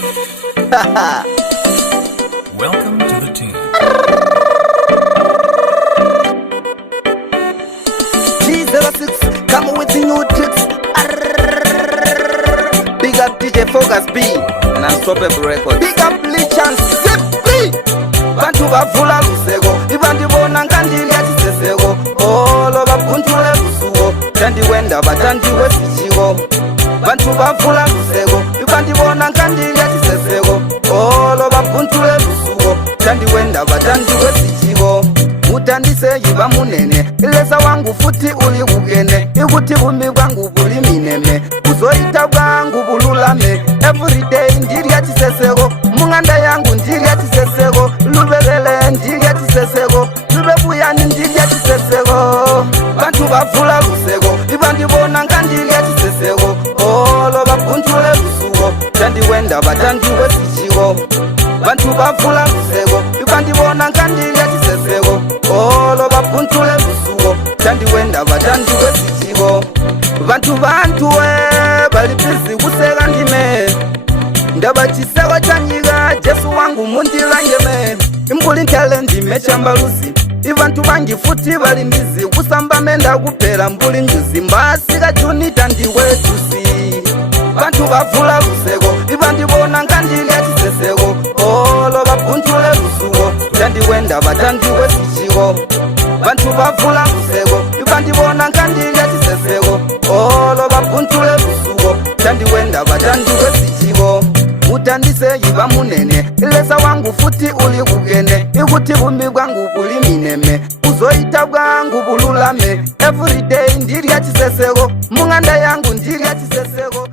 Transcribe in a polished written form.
Welcome to the team. G06, come with the new tricks. Big up DJ Focus B, and Unstoppable Records. Big up Lee Chance, Zippy. Bantu bavula lusego, ibandibona ngandili yatisesego. Olo bapuntule lusugo, tandi wenda batandi wesichigo. Bantu bavula lusego, ibandibona ngandili yatisesego. Olo bapuntule lusugo, tandi wenda batandi wesichigo. Utandise yiba munene, ilesa wangu futi uli ugene. Ikuti bumi bwangu buli mineme, uzoita bwangu bululame. Everyday ndiri yatisesego, munganda yangu ndiri yatisesego. Lubelele ndiri yatisesego, lubebuyani ndiri yatisesego. Bantu bavula lusego, ibandibona ngandiri yatisesego. Olo bapuntule lusugo, tandi wenda batandi wesichigo. Bantu bavula lusego, ibandibona ngandiri yatisesego. Olo bapuntule lusugo, tandi wenda batandi wesichigo. Bantu bali busy kuseka ndime. Ndaba chiseko chanyiga, Jesu wangu mundilangeme. Imbuli ntele ndime chambaluzi, ibantu bangi futi bali mbizi. Kusamba menda kupela mbuli njuzi, mbasika junita ndiwetusi. Bantu bavula lusego, ibandibona ngandili yatisesego. Olo bapuntule lusugo, tandi wenda batandi wesichigo. Bantu bavula lusego, ibandibona ngandili yatisesego. Olo bapuntule lusugo, tandi wenda batandi wesichigo. Utandise yiba munene, ilesa wangu futi uli ugene. Ikuti bumi bwangu buli mineme, uzoita bwangu bululame. Everyday ndiri yatisesego, munganda yangu ndiri yatisesego.